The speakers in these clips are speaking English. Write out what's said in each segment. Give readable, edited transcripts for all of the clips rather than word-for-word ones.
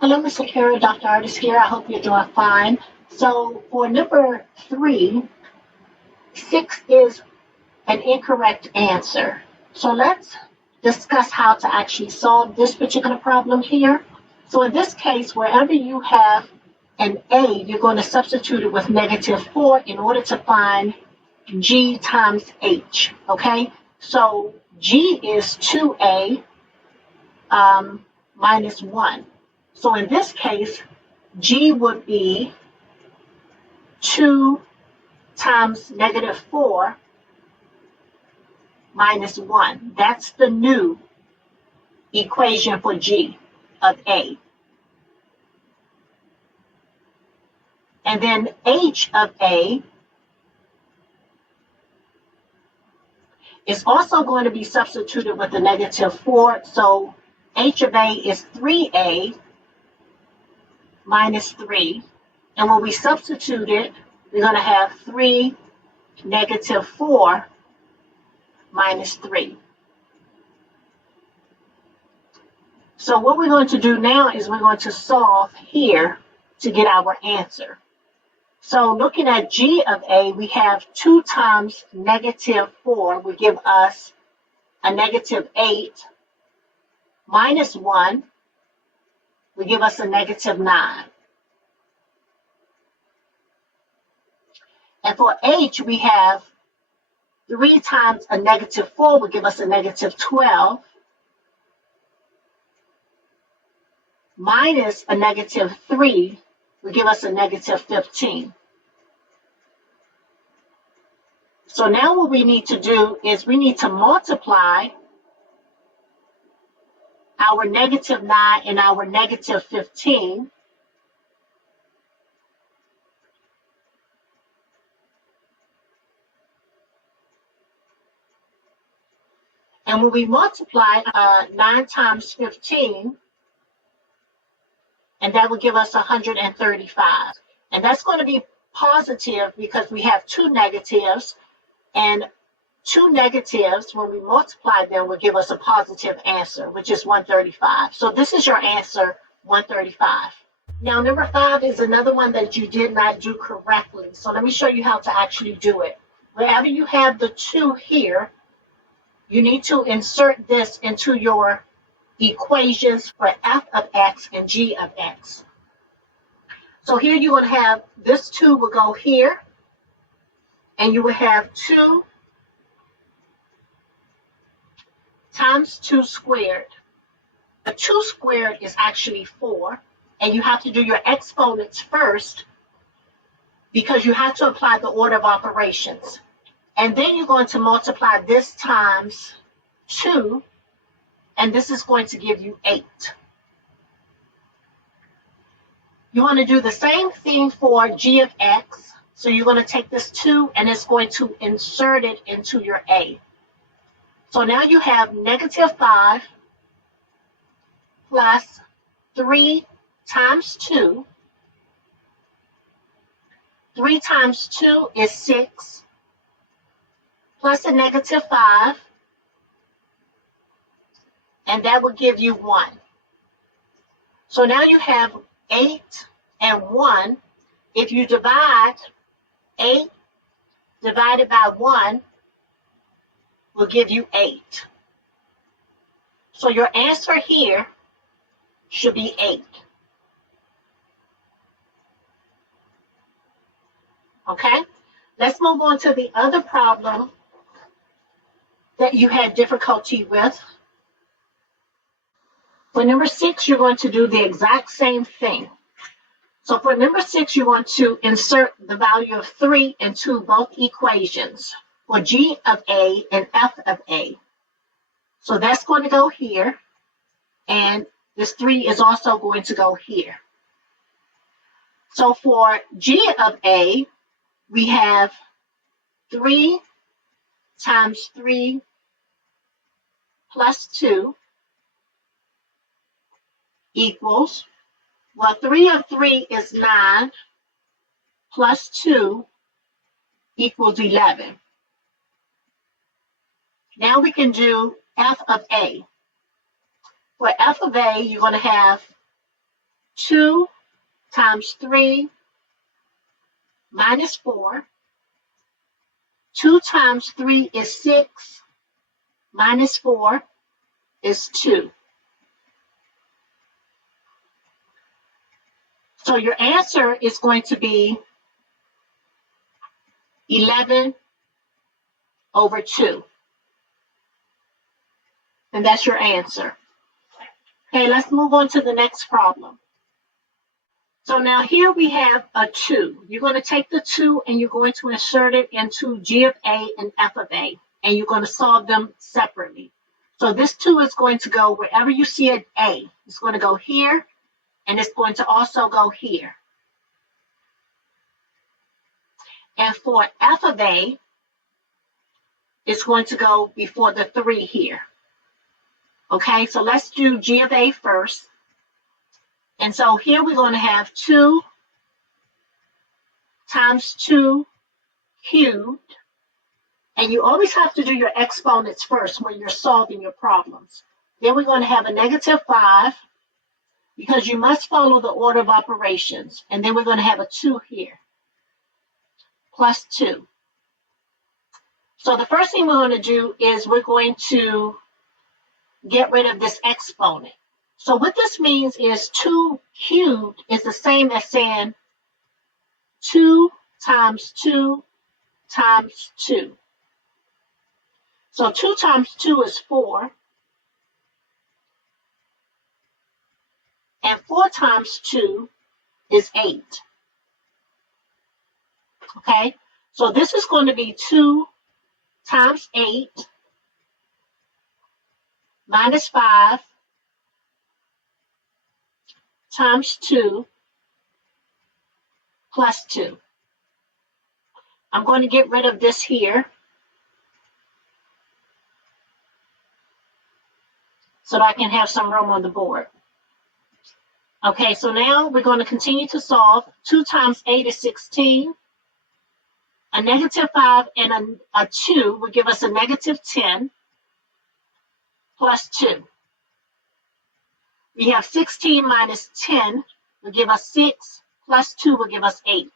Hello, Mr. Kara. Dr. Artis here. I hope you're doing fine. So for number 3, 6 is an incorrect answer. So let's discuss how to actually solve this particular problem here. So in this case, wherever you have an A, you're going to substitute it with -4 in order to find G times H, okay? So G is 2A minus 1. So in this case, G would be 2 times -4 minus 1. That's the new equation for G of A. And then H of A is also going to be substituted with the -4. So H of A is 3A minus 3. And when we substitute it, we're going to have 3 -4 minus 3. So what we're going to do now is we're going to solve here to get our answer. So looking at G of A, we have 2 times -4 will give us a -8 minus 1 will give us a -9. And for H, we have 3 times a -4 will give us a -12 minus a -3 will give us a -15. So now what we need to do is we need to multiply our -9 and our -15. And when we multiply 9 times 15, and that will give us 135. And that's going to be positive because we have 2 negatives, and 2 negatives, when we multiply them, will give us a positive answer, which is 135. So this is your answer, 135. Now, number 5 is another one that you did not do correctly. So let me show you how to actually do it. Wherever you have the 2 here, you need to insert this into your equations for f of x and g of x. So here you would have this 2 will go here, and you will have 2 times 2 squared. The 2 squared is actually 4, and you have to do your exponents first because you have to apply the order of operations. And then you're going to multiply this times 2, and this is going to give you 8. You want to do the same thing for g of x. So you're going to take this 2, and it's going to insert it into your a. So now you have -5 plus 3 times 2. 3 times 2 is 6, plus a -5, and that will give you 1. So now you have 8 and 1. If you divide 8 divided by 1 will give you 8. So your answer here should be 8. Okay? Let's move on to the other problem that you had difficulty with. For number 6, you're going to do the exact same thing. So for number 6, you want to insert the value of 3 into both equations for g of a and f of a. So that's going to go here, and this 3 is also going to go here. So for g of a, we have 3 times 3 plus 2 equals, well, 3 of 3 is 9, plus 2 equals 11. Now we can do f of a. For f of a, you're going to have 2 times 3 minus 4. 2 times 3 is 6, minus 4 is 2. So your answer is going to be 11 over 2. And that's your answer. Okay, let's move on to the next problem. So now here we have a 2. You're going to take the 2 and you're going to insert it into g of a and f of a. And you're going to solve them separately. So this 2 is going to go wherever you see an a. It's going to go here, and it's going to also go here. And for f of a, it's going to go before the 3 here. Okay, so let's do g of a first. And so here we're going to have 2 times 2 cubed. And you always have to do your exponents first when you're solving your problems. Then we're going to have a negative 5, because you must follow the order of operations. And then we're going to have a 2 here, plus 2. So the first thing we're going to do is we're going to get rid of this exponent. So what this means is 2 cubed is the same as saying 2 times 2 times 2. So 2 times 2 is 4. And 4 times 2 is 8. Okay, so this is going to be 2 times 8 minus 5 times 2 plus 2. I'm going to get rid of this here so that I can have some room on the board. Okay, so now we're going to continue to solve. 2 times 8 is 16. A negative 5 and a 2 will give us a negative 10 plus 2. We have 16 minus 10 will give us 6, plus 2 will give us 8.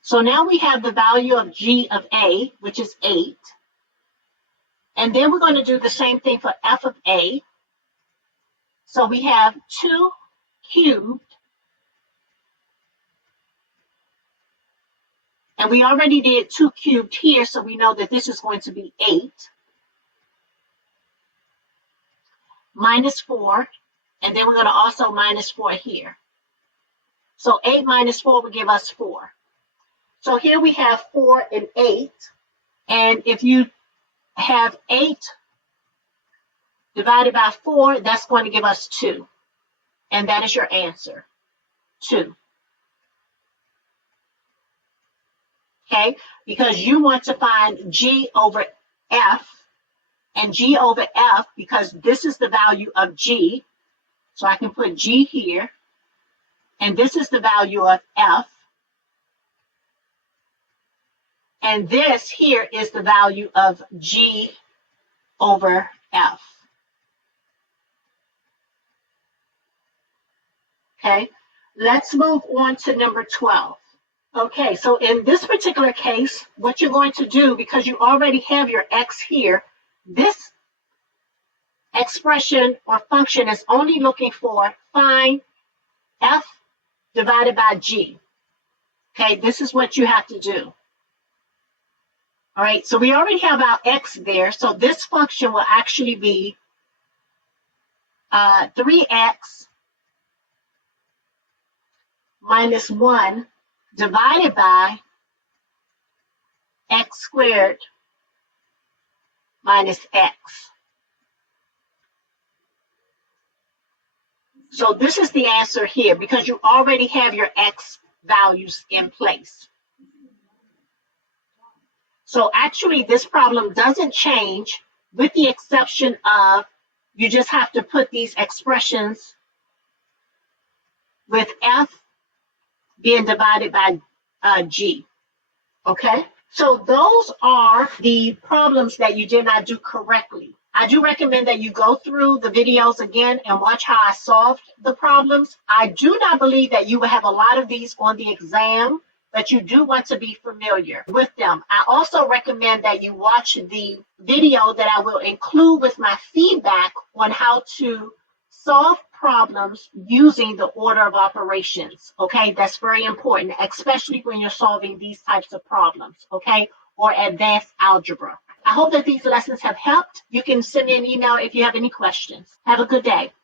So now we have the value of g of a, which is 8. And then we're going to do the same thing for f of a. So we have 2 cubed. And we already did 2 cubed here, so we know that this is going to be 8. Minus 4, and then we're going to also minus 4 here. So 8 minus 4 will give us 4. So here we have 4 and 8, and if you have 8 divided by 4, that's going to give us 2, and that is your answer, 2. Okay, because you want to find g over f, and g over f, because this is the value of g, so I can put g here, and this is the value of f, and this here is the value of g over f. Okay, let's move on to number 12. Okay, so in this particular case, what you're going to do, because you already have your x here, this expression or function is only looking for find f divided by g. Okay, this is what you have to do. All right, so we already have our x there, so this function will actually be 3x minus 1 divided by x squared minus x. So this is the answer here because you already have your x values in place. So actually this problem doesn't change with the exception of you just have to put these expressions with f being divided by g, okay? So those are the problems that you did not do correctly. I do recommend that you go through the videos again and watch how I solved the problems. I do not believe that you will have a lot of these on the exam, but you do want to be familiar with them. I also recommend that you watch the video that I will include with my feedback on how to solve problems using the order of operations. Okay, that's very important, especially when you're solving these types of problems, okay, or advanced algebra. I hope that these lessons have helped. You can send me an email if you have any questions. Have a good day.